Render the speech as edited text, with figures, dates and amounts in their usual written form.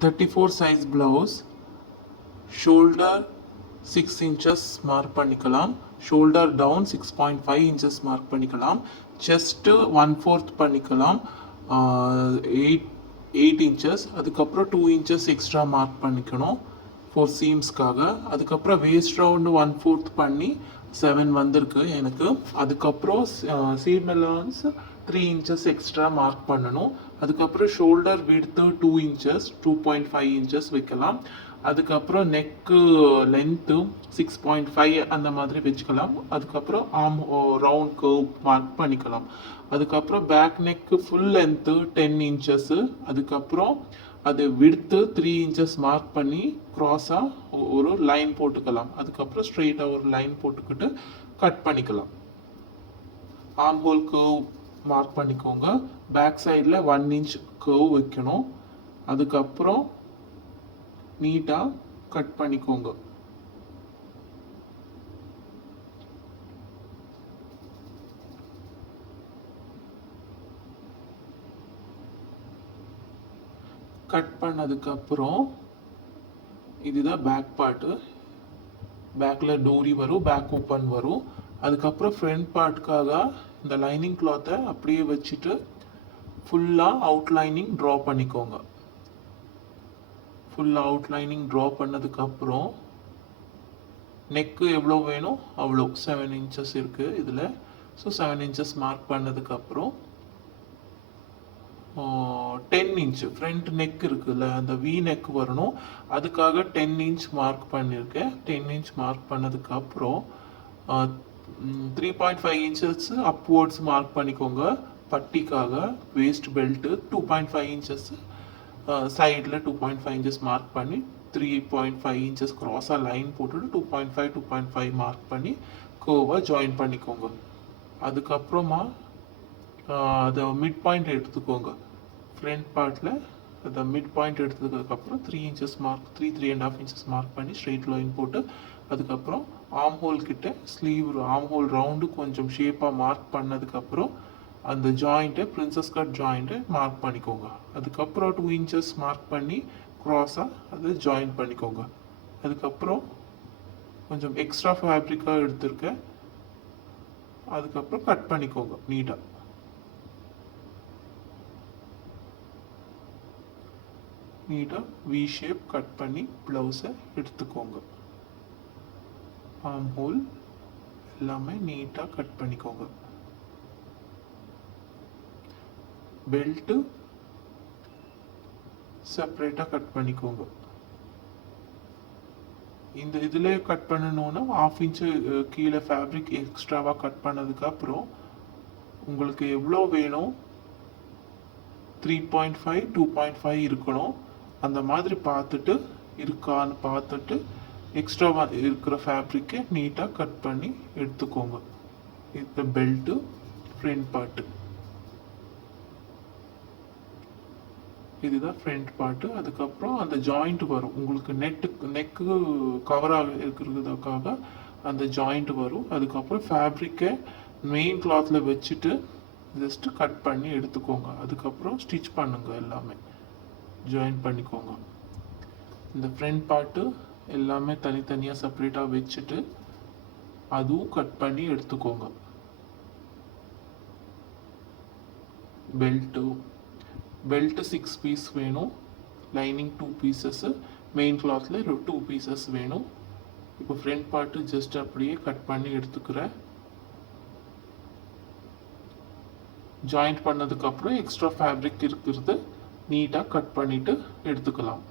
34 size blouse, shoulder 6 inches mark பண்ணிக்கலாம், shoulder down 6.5 inches mark பண்ணிக்கலாம், chest 1/4 பண்ணிக்கலாம், 8 inches, அதுக்கப்புறம் 2 inches extra mark பண்ணிக்கணும் for seamsக்காக. அதுக்கப்புறம் waist round 1/4 பண்ணி 7 வந்திருக்கு எனக்கு. அதுக்கப்புறம் seam allowance 3 inches extra mark பண்ணணும். அதுக்கப்புறம் ஷோல்டர் விட்த்து 2 inches 2.5 inches வைக்கலாம். அதுக்கப்புறம் நெக்கு லென்த்து 6.5 அந்த மாதிரி வச்சுக்கலாம். அதுக்கப்புறம் ஆர்ம் ரவுண்ட் கர்வ் மார்க் பண்ணிக்கலாம். அதுக்கப்புறம் back neck full length 10 inches. அதுக்கப்புறம் அது விட்த்து 3 inches மார்க் பண்ணி க்ராஸாக ஒரு லைன் போட்டுக்கலாம். அதுக்கப்புறம் ஸ்ட்ரெயிட்டாக ஒரு லைன் போட்டுக்கிட்டு கட் பண்ணிக்கலாம். ஆர்ம் ஹோல் கர்வ் மார்க் பண்ணிக்கோங்க. பேக் சைடில் 1 inch கர்வ் வைக்கணும். அதுக்கப்புறம் நீட்டாக கட் பண்ணிக்கோங்க. கட் பண்ணதுக்கப்புறம் இதுதான் பேக் பார்ட்டு. பேக்கில் டோரி வரும், பேக் ஓப்பன் வரும். அதுக்கப்புறம் ஃப்ரண்ட் பார்ட்டுக்காக இந்த லைனிங் கிளாத்தை அப்படியே வச்சுட்டு ஃபுல்லாக அவுட்லைனிங் ட்ரா பண்ணிக்கோங்க. ஃபுல்லாக அவுட்லைனிங் ட்ரா பண்ணதுக்கப்புறம் நெக்கு எவ்வளோ வேணும் அவ்வளோ 7 inches இருக்குது இதில். ஸோ 7 inches மார்க் பண்ணதுக்கப்புறம் 10 inch ஃப்ரண்ட் நெக் இருக்குல்ல, அந்த வி நெக் வரணும். அதுக்காக 10 inch மார்க் பண்ணியிருக்கேன். 10 inch மார்க் பண்ணதுக்கப்புறம் 3.5 inches அப்வர்ட்ஸ் மார்க் பண்ணிக்கோங்க. பட்டிக்காக வேஸ்ட் பெல்ட்டு 2.5 inches சைடில் 2.5 inches மார்க் பண்ணி 3.5 inches க்ராஸாக லைன் போட்டுட்டு 2.5 மார்க் பண்ணி கர்வாக ஜாயின் பண்ணிக்கோங்க. அதுக்கப்புறமா அதை மிட் பாயிண்ட் எடுத்துக்கோங்க. ஃப்ரண்ட் பார்ட்டில் அதை மிட் பாயிண்ட் எடுத்ததுக்கப்புறம் 3 inches மார்க் 3.5 inches மார்க் பண்ணி ஸ்ட்ரெயிட் லைன் போட்டு அதுக்கப்புறம் ஆர்ம் ஹோல் கிட்ட ஸ்லீவ் ஆர்ம் ஹோல் ரவுண்டு கொஞ்சம் ஷேப்பாக மார்க் பண்ணதுக்கப்புறம் அந்த ஜாயிண்ட்டை பிரின்சஸ் கட் ஜாயிண்ட்டை மார்க் பண்ணிக்கோங்க. அதுக்கப்புறம் 2 inches மார்க் பண்ணி க்ராஸாக அதை ஜாயின் பண்ணிக்கோங்க. அதுக்கப்புறம் கொஞ்சம் எக்ஸ்ட்ரா ஃபேப்ரிக்காக எடுத்திருக்கேன். அதுக்கப்புறம் கட் பண்ணிக்கோங்க நீட்டாக. வி ஷேப் கட் பண்ணி ப்ளவுஸை எடுத்துக்கோங்க. ஆர்ம் ஹோல் எல்லாமே நீட்டாக கட் பண்ணிக்கோங்க. பெல்ட்டு செப்பரேட்டாக கட் பண்ணிக்கோங்க. இந்த இதில் கட் பண்ணணுன்னா 1/2 inch கீழே ஃபேப்ரிக் எக்ஸ்ட்ராவாக கட் பண்ணதுக்கப்புறம் உங்களுக்கு எவ்வளோ வேணும் 3.5 2.5 இருக்கணும். அந்த மாதிரி பார்த்துட்டு இருக்கான்னு பார்த்துட்டு எக்ஸ்ட்ராவாக இருக்கிற ஃபேப்ரிக்கை நீட்டாக கட் பண்ணி எடுத்துக்கோங்க. இந்த பெல்ட்டு ஃப்ரண்ட் பார்ட்டு, இதுதான் ஃப்ரண்ட் பார்ட்டு. அதுக்கப்புறம் அந்த ஜாயிண்ட் வரும் உங்களுக்கு நெக்கு கவராக இருக்கிறதுக்காக அந்த ஜாயிண்ட் வரும். அதுக்கப்புறம் ஃபேப்ரிக்கை மெயின் கிளாத்தில் வச்சுட்டு ஜஸ்ட்டு கட் பண்ணி எடுத்துக்கோங்க. அதுக்கப்புறம் ஸ்டிச் பண்ணுங்க, எல்லாமே ஜாயின் பண்ணிக்கோங்க. இந்த ஃப்ரண்ட் பார்ட்டு எல்லாமே தனித்தனியாக செப்பரேட்டாக வச்சுட்டு அதுவும் கட் பண்ணி எடுத்துக்கோங்க. பெல்ட்டு 6 பீஸ் வேணும். லைனிங் 2 pieces, மெயின் கிளாத்தில் 2 pieces வேணும். இப்போ ஃப்ரண்ட் பார்ட்டு ஜஸ்ட் அப்படியே கட் பண்ணி எடுத்துக்கிறேன். ஜாயிண்ட் பண்ணதுக்கப்புறம் எக்ஸ்ட்ரா ஃபேப்ரிக் இருக்கிறது நீட்டாக கட் பண்ணிவிட்டு எடுத்துக்கலாம்.